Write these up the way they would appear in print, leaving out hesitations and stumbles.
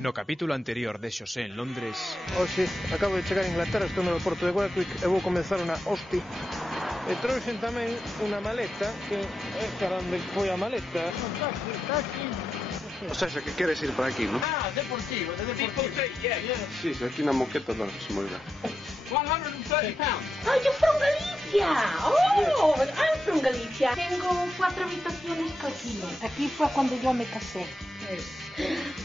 No capítulo anterior de Xosé en Londres. Hoxe acabo de chegar a Inglaterra, estou no aeroporto de Gatwick e vou comenzar unha hosti. E trouxen tamén unha maleta que é caramba que foi a maleta. O sea, que queres ir para aquí, ¿no? Ah, deportivo, de deportivo. Sí, aquí na moqueta non se moi ben. £130. Oh, you're from Galicia. Oh, I'm from Galicia. Tengo 4 habitaciones cocina. Aquí fue cuando yo me casé.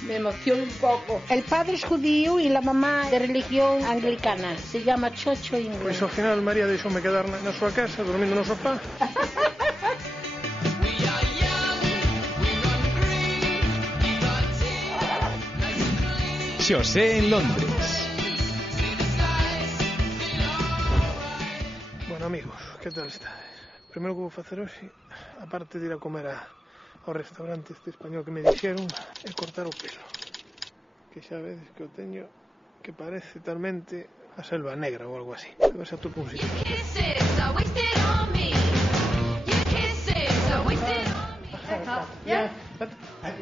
Me emociona un poco. El padre es judío y la mamá de religión anglicana. Se llama Chocho Inglés. Pois ao final María deixoume quedar na súa casa, dormindo no sofá. Xosé en Londres. Bueno, amigos, que tal está? Primeiro que vou facer hoxe, aparte de ir a comer ao restaurante este español que me dixeron, é cortar o pelo. Que xa vedes que o teño que parece talmente a selva negra ou algo así. A ver se atopo un sitio. Yeah, but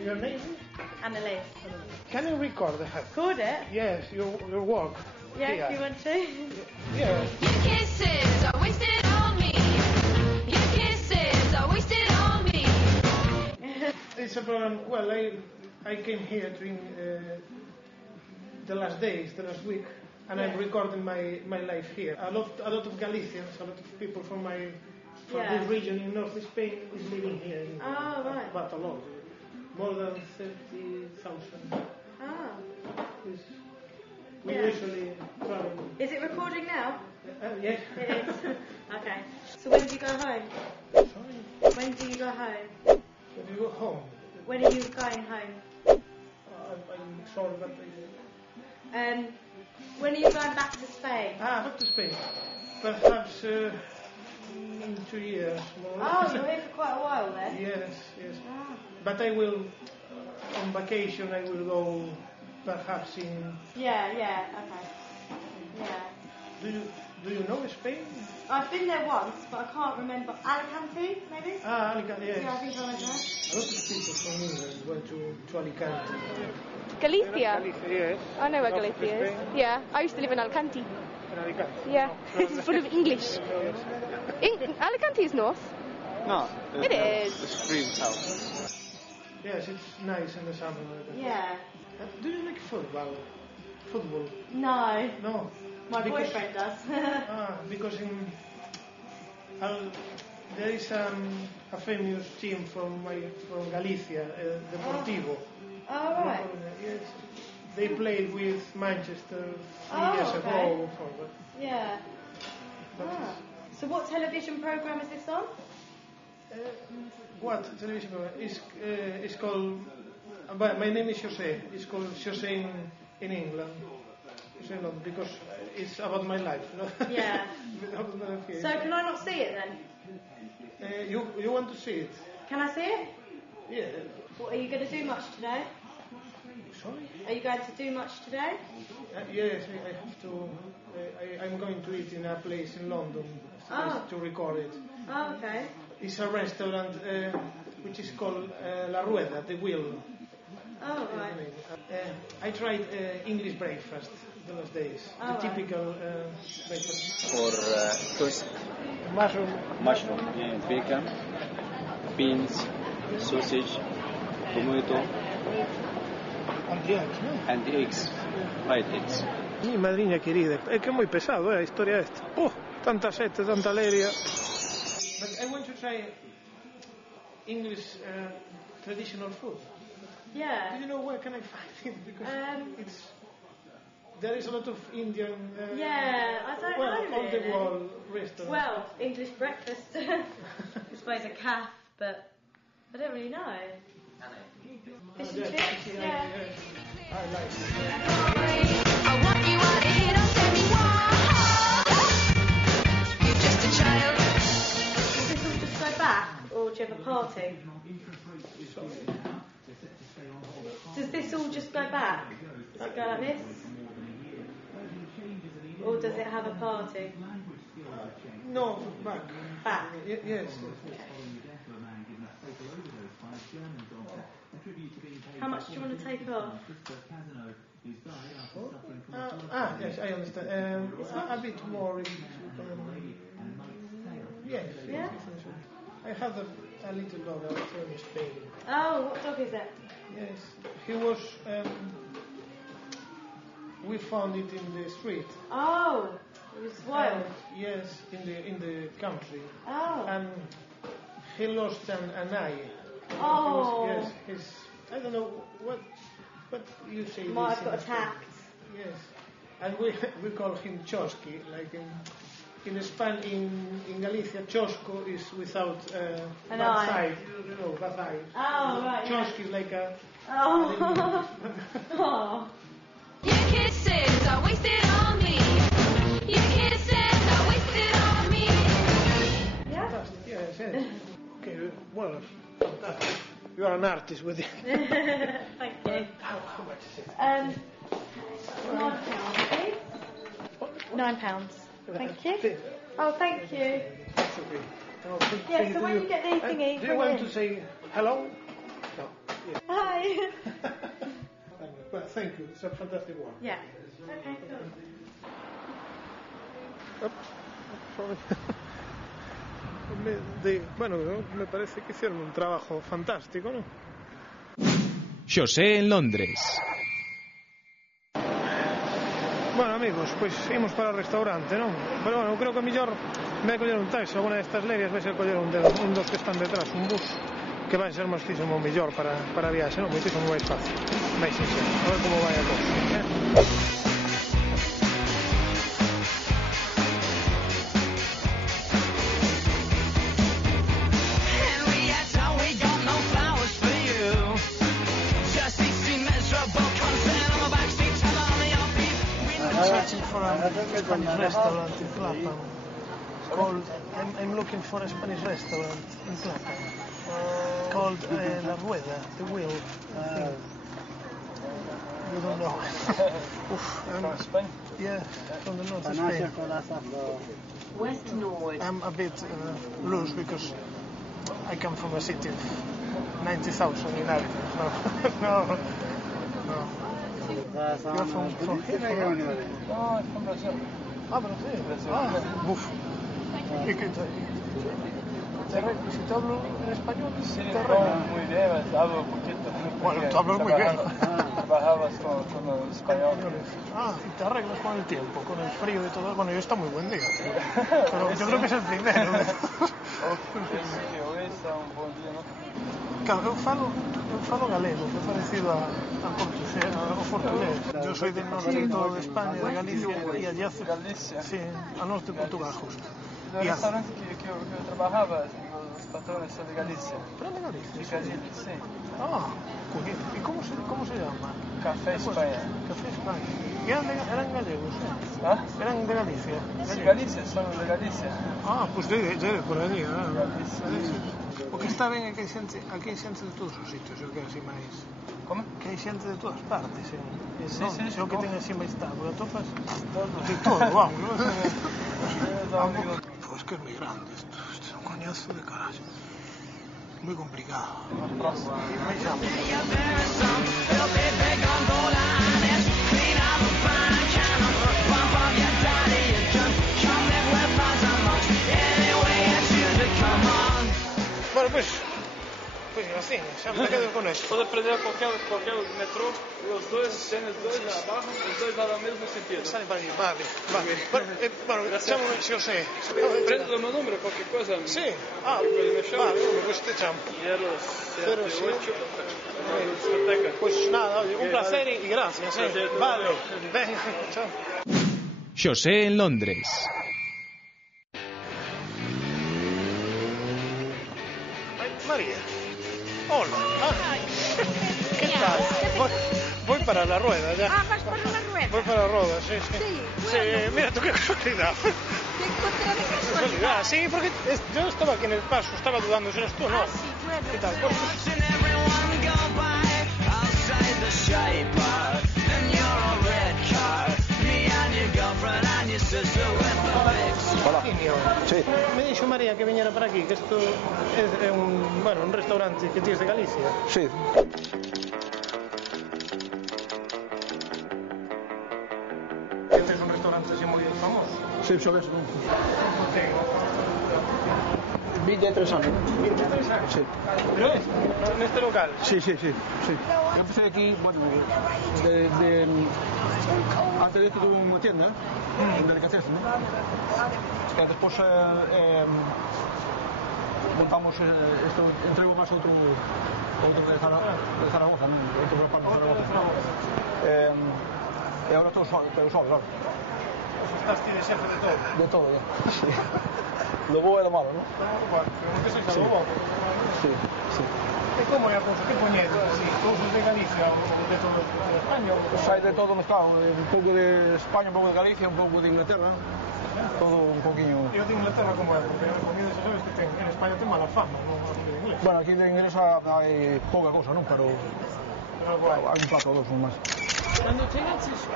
your name is? Annalise. Can you record the hair? Record it? Yes, your work. Yeah, here. if you want to. Yeah. Your kisses are wasted on me. Your kisses are wasted on me. It's a program. Well, I came here during the last week, and I'm recording my life here. A lot of Galicians, a lot of people from this region in North Spain is living here. Oh, right. But a lot, more than 30,000. Oh. We usually travel. Is it recording now? Yes. It is. Okay. So when do you go home? Sorry. When do you go home? When you go home. When are you going home? I'm sorry, but when are you going back to Spain? back to Spain. Perhaps in 2 years more. Oh, you're here for quite a while then? Yes. Ah. But I will, on vacation, I will go perhaps in... Yeah, okay. Yeah. Do you know Spain? I've been there once, but I can't remember. Alicante, maybe? Alicante, yes. Yeah, I think I went there. A lot of people from England went to Alicante. Galicia? Galicia, yes. I know where North of Galicia is. Spain. Yeah, I used to live in Alicante. In Alicante? Yeah, No. it's full of English. Alicante is north. No. It is. It's free south. Yes, it's nice in the summer. Yeah. Do you like football? No. No. My boyfriend does. Because there is a famous team from Galicia, Deportivo. Oh, right. Yes, they played with Manchester 3 Oh, years okay. ago. Or so, Yeah. So what television program is this on? what television program? It's called. My name is José. It's called José in England. José in London, because it's about my life. No? Yeah. About my life here. So can I not see it then? You want to see it? Can I see it? Yeah. What, are you going to do much today? Sorry? Are you going to do much today? Yes, I have to. I'm going to eat in a place in London to record it. Oh, okay. It's a restaurant which is called La Rueda, the Wheel. Oh, right. I tried English breakfast the last days. Oh, the typical breakfast. For toast, Mushroom. yeah, bacon, beans, sausage, tomato, And the eggs, no? and the eggs, fried eggs. Mi madriña querida, es que es muy pesado, la historia esta. Tanta sete, tanta alegría. But I want to try English traditional food. Yeah. Do you know where can I find it? Because there is a lot of Indian. Yeah, I don't know on the really. wall restaurants. Well, English breakfast. I suppose a calf, but I don't really know. Fish and chips, yeah. I like it. I want you out of here, don't tell me why. You're just a child. Does this all just go back, or do you have a party? Does this all just go back? Does it go like this? Or does it have a party? No, back. Back? Yes. How much do you want to take off? Yes, I understand. A bit more. Yes. Yeah? I have a little dog from Spain. Oh, what dog is it? Yes, he was. We found it in the street. Oh, it was wild. Yes, in the country. Oh. And he lost an eye. Oh. Yes, his. I don't know what you say. Might this have got in Spain. attacked. Yes, and we call him Chosky. Like in Spain, in Galicia, Chosco is without An bad eye. side. You know, bad eye. Oh, right. Chosky is like a. Oh. Oh. Your kisses are wasted on me. Your kisses are wasted on me. Yeah? Fantastic, yes, yes. Okay, well, fantastic. You are an artist with it. Thank you. How much is it? £9, please. £9. Thank you. Oh, thank you. That's okay. No, Yeah, so when you get the thingy, do you bring want it in. to say hello? No. Yes. Hi. Well, thank you. It's a fantastic work. Yeah. Okay, cool. Sorry. Bueno, me parece que hicieron un trabajo fantástico, ¿no? Xosé en Londres. Bueno, amigos, pues imos para o restaurante, non? Pero bueno, eu creo que a mellor me coller un taxi, alguna destas lerias vai ser coller un dos que están detrás, un bus que vai ser moitísimo mellor para a viaxe, non? Moitísimo máis fácil, máis sincero. A ver como vai a cosa, Spanish restaurant in Clapham. Called, I'm looking for a Spanish restaurant in Clapham. Called La Rueda, the wheel. You don't know. From Spain? Yeah, from the north of Spain. West Norwood. I'm a bit loose because I come from a city of 90,000 inhabitants. No. You're from here? No, I'm from Brazil. Brasil. Buf. ¿Y qué tal? Si te hablo en español, Sí, te no, arreglo. muy bien, hablo un poquito. Bueno, tú hablas muy bien. Trabajabas con los españoles. Y te arreglas con el tiempo, con el frío y todo. Bueno, yo está muy buen día. Pero yo creo que es el primero. Hoy está un buen día, ¿no? Claro, eu falo galego, que é parecido ao portugués. Eu soy del norte de España, de Galicia, e allá Galicia. Sí, al norte de Portugal, justo. El restaurante que yo trabajaba, los patrones son de Galicia. ¿Pero de Galicia? De Galicia, sí. ¿Y cómo se llama? Café España. Café España. ¿Y eran gallegos? ¿Ah? ¿Eran de Galicia? Sí, Galicia, son de Galicia. Pues de por allí. Galicia. O que está ben é que hai xente de todos os sitios, o que é así máis... Como? Que hai xente de todas partes, Sí, o que ten así máis tabla, topas de todo, vamos, ¿no? Pues que es moi grande isto é un coñazo de carallo, moi complicado. Máis amplio. Bueno, pues assim, xa me quedo con esto. Pode prender qualquer metrô, os dois abaixo, os dois lá no mesmo sentido. Sale para mí, vale. Bueno, chámame Xosé. Prende o meu número, qualquer coisa. Sí, Qualquer coisa me chama. vale, pues te chamo. 078 discoteca. Pues nada, oye, un placer y gracias, Vale, venga, chao. Xosé en Londres. María. Hola. ¿Qué tal? Voy para la rueda ya. Vas para la rueda. Voy para la rueda, sí. Sí, Mira tú qué casualidad. Te encontré de casualidad. Sí, porque yo estaba aquí en el paso, estaba dudando si eres tú o no. Sí, bueno. ¿Qué tal? Pues, Hola. Sí. me dijo María que viniera para aquí, que esto es un restaurante que tienes de Galicia. Sí. Este es un restaurante así muy famoso. Sí, xa ves, non? 23 anos. 23 años. Sí. ¿Pero es? ¿En este local? Sí. Yo empecé aquí, bueno, antes de esto tuve una tienda, en delicatessen, ¿no? Que después montamos esto, entrego más otro de Zaragoza, ¿no? Otro por parte de Zaragoza. Y ahora todo solo, claro. Estás de jefe de todo. De todo, ya. Sí. Lo bueno y lo malo, ¿no? Bueno, pero que sois algo bo. Sí. E como é a cousa? Que poñedes así? Cousas de Galicia ou de todo de España? Pues hay de todo mezclado, un poco de España, un poco de Galicia, un poco de Inglaterra, todo un poquinho. E o de Inglaterra como é? Porque a comida xa sabes que ten, en España ten mala fama, non a comida inglesa. Bueno, aquí de inglesa hay poca cosa, ¿no? Pero hay un plato o dos más. Cando chegaches,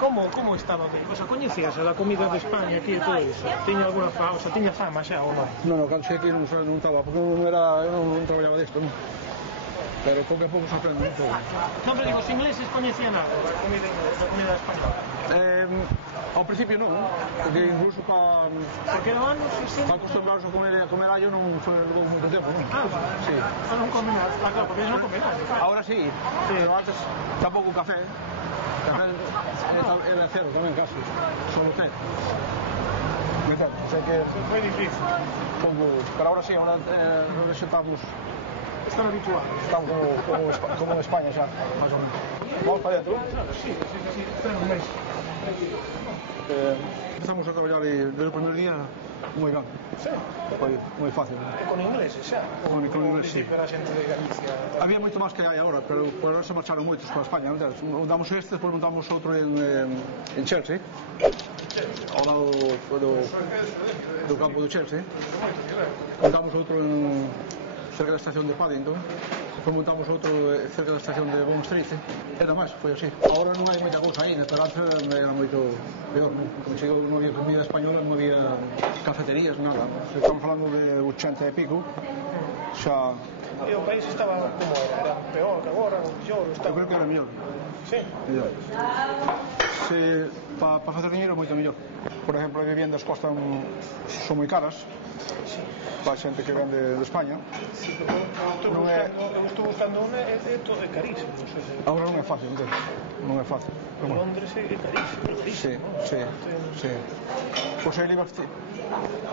como estaba aquí? O sea, coñecías a comida de España aquí e todo iso? Tiña alguna fama, o sea, tiña fama xa ou non? No, cando cheguei aquí non estaba, porque eu non traballaba disto, non? Pero pouco a pouco se aprende un pouco. Non, pero digo, os ingleses coñecían algo da comida inglesa, da comida española? Ao principio non, porque incluso Porque eran anos, sí. para acostumbrados a comer allo non foi moito tempo, non? Sí. Non comen nada, claro, porque eles non comen nada. Ahora sí, pero antes tampouco café. Café era cero tamén, casi, solo té. O sea que foi difícil. Pero ahora sí, ahora estamos habituados. Estamos como en España xa, máis ou menos. Vamos para dentro? Sí, tenemos máis. Empezamos a traballar desde o primer día moi ben. Sí. Foi moi fácil. E con ingleses xa? Con inglés, sí. Para a xente de Galicia. Había moito máis que hai agora, pero por ahora se marcharon moitos para España. Montamos este, depois montamos outro en Chelsea, ao lado do campo do Chelsea. Montamos outro cerca da estación de Paddington. Depois montamos outro cerca da estación de Bond Street. Era máis, foi así. Agora non hai moita cousa aí, pero antes era moito peor. Como chegou, non había comida española, non había cafeterías, nada. Estamos falando de 80 e pico. Xa... E o país estaba como era? Era peor que agora, ou mellor? Eu creo que era mellor. Sí? Mellor. Para facer dinheiro moito mellor. Por exemplo, as viviendas son moi caras. Para a xente que vende de España. Eu estou buscando unha e todo é carísimo. Agora non é fácil, non é fácil. Londres é carísimo. Sí. Pois aí libras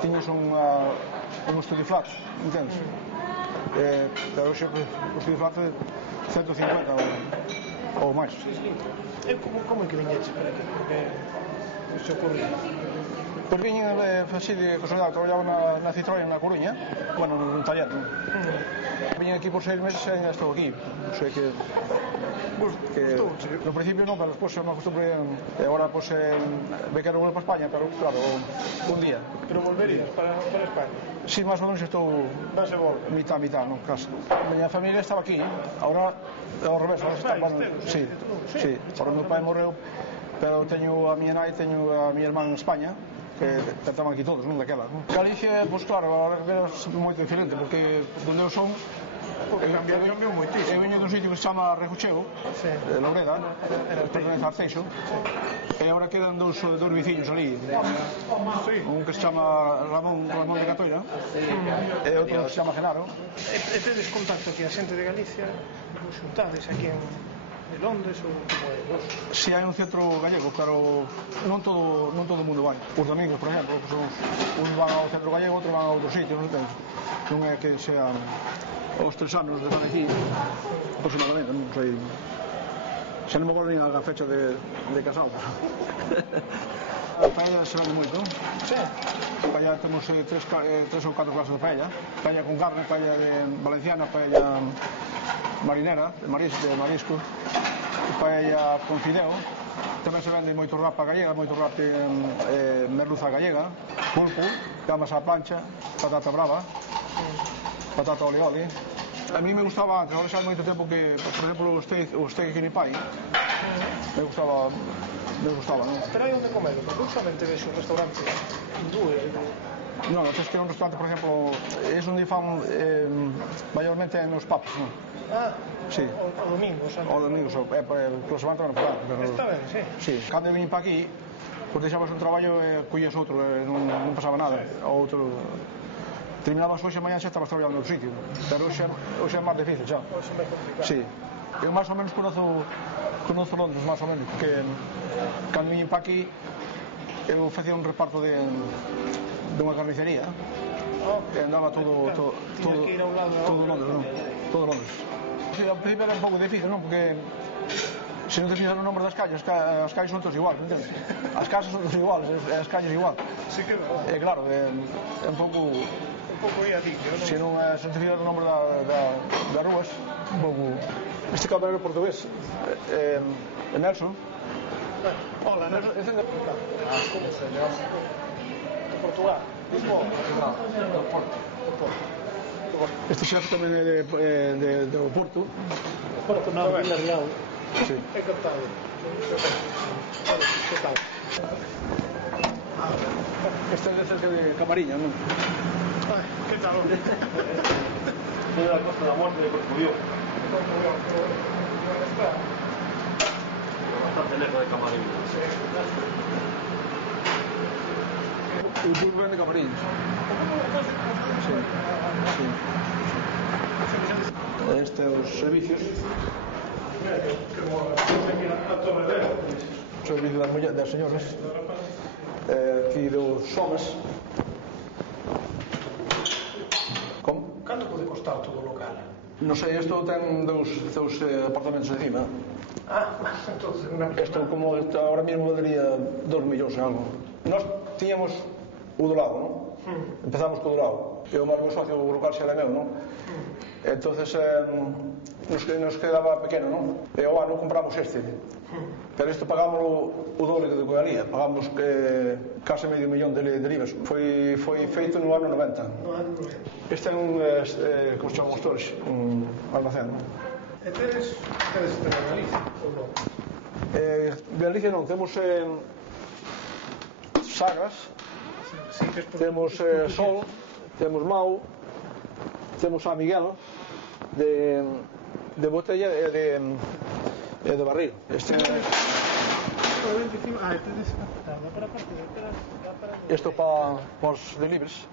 tiñas un studio flat, entendes? Pero hoxe o studio flat é 150 ou máis. E como é que viñeches para aquí? Porque se ocorría? Pois viñen así de casualidade, traballaba na Citroën na Coruña, bueno, nun taller. Viñen aquí por 6 meses e ainda estou aquí. O sea que no principio non, pero despois me acostumbrei e agora pues me quero volver para España, pero claro, un día. Pero volverías para España? Sí, máis ou menos estou mitad, non, casi. Miña familia estaba aquí, agora ao revés, agora está, bueno, sí, agora meu pai morreu, pero teño a miña nai, teño a miña irmán en España, que estaban aquí todos, non daquela. Galicia, pois claro, agora é moito diferente, porque onde eu son, cambiou moitísimo. Eu veño dun sitio que se chama Rejuchego, Loureda, pertenece a Arteixo, e agora quedan dous veciños ali, un que se chama Ramón de Catoira, e outro que se chama Genaro. E tedes contacto aquí a xente de Galicia, vos xuntades aquí en Londres ou como é vos? Si hai un centro gallego, pero non todo o mundo vai. Os domingos, por exemplo, uns van ao centro gallego, outros van a outros sitios, non é que sean os 3 anos de estar aquí, aproximadamente, non sei. Xa non me acordo nin a fecha de casado. A paella se vende moito, non? Sí. A paella temos 3 ou 4 clases de paella. Paella con carne, paella valenciana, paella marinera, de marisco, paella con fideo. Tamén se vende moito rapa gallega, moito rap merluza gallega, pulpo, gambas á plancha, patata brava, patata olioli. A mí me gustaba antes, agora xa hai moito tempo que, por exemplo, o steak que ni pai, me gustaba, non? Pero hai onde comer, porque eu somente vexo un restaurante hindúes. Non, tens que un restaurante, por exemplo, é onde fan maiormente nos pubs, non? Sí. O domingo, xa. O domingo, polo semana tamén non falar. Está ben, sí. Sí, cando eu vim para aquí, Pois deixabas un traballo e collías outro, non pasaba nada. O outro... Terminabas hoxe, mañá xa estabas traballando no sitio. Pero hoxe é máis difícil xa. Sí. Eu máis ou menos conozo Londres, máis ou menos, porque cando vim para aquí eu facía un reparto de unha carnicería e andaba todo Londres, non? Todo Londres. Ao principio era un pouco difícil, non? Porque se non te fixas no nombre das calles, as calles son todas iguales, entendes? As casas son todas iguales, as calles igual. Sí que é verdade. E claro, é un pouco... Un pouco aí a dique, non? Se non te fixas no nombre das ruas, un pouco... Este camarero portugués, Nelson. Hola, Nelson. Como se llama? De Portugal. Lisboa. Do Porto. Este xefe tamén é do Porto. Porto, non, Vila Real. Sí. É captado. Que tal? Este é de cerca de Camariña, non? Ai, que tal? Soy de la Costa de la Muerte de Corcubión. ¿Dónde está? Bastante lejos de Camariña. O Pulpo vende Camariñas. Sí. Este é os servicios. Os servicios das señoras. Aquí dos homes. Como? Canto pode costar todo o local? Non sei, isto ten dous apartamentos encima. Entonces unha Isto como ahora mismo valería 2 millóns e algo. Nós tiñamos o do lado, non? Empezamos co do lado. E o máis socio, o local xa era meu, non? Entonces nos quedaba pequeno, non? E o ano compramos este. Pero isto pagamos o doble que de Cogalía. Pagamos case medio millón de libras. Foi feito no ano 90. Este é un, como se chama os torres, un almacén, non? E tedes de Galicia, ou non? Galicia non, temos Sagras, Sí, que temos Sol, temos Mau, temos San Miguel de botella e de barril. Este isto para os delibres.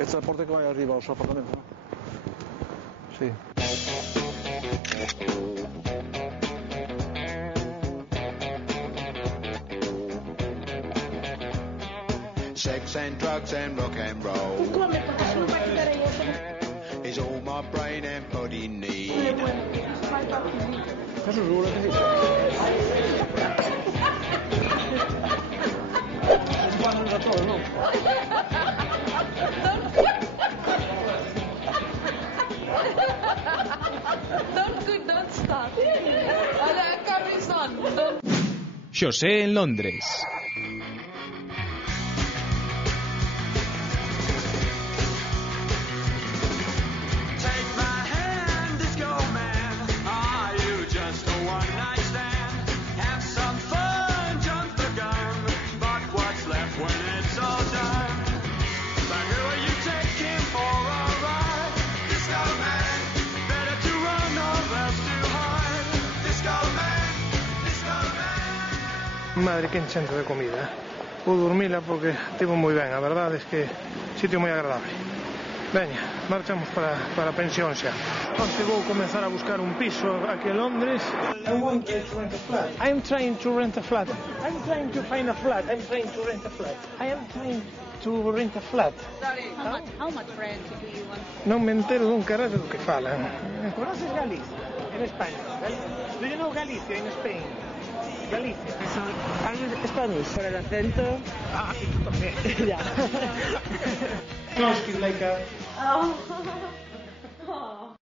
Este é a porta que vai arriba ao seu apartamento, non? Sí. Sex and drugs and rock and roll is all my brain and body need. ¿Estás seguro que dices? Vamos a todos, ¿no? Don't stop. Hola, Carrison. Xosé en Londres. Madre, que enchente de comida. Vou dormila porque estivo moi ben, a verdade é que sitio moi agradable. Veña, marchamos para a pensión xa. Onte vou comenzar a buscar un piso aquí en Londres. I want to rent a flat. I'm trying to rent a flat. I'm trying to find a flat. I'm trying to rent a flat. I am trying to rent a flat. Sorry, how much rent do you want? Non me entero dun carallo do que falan. Conoces Galicia? En España. Do you know Galicia in Spain? Galicia. Are you Spanish? Por el acento. Ah, y tú también. Ya. Close like a... Oh.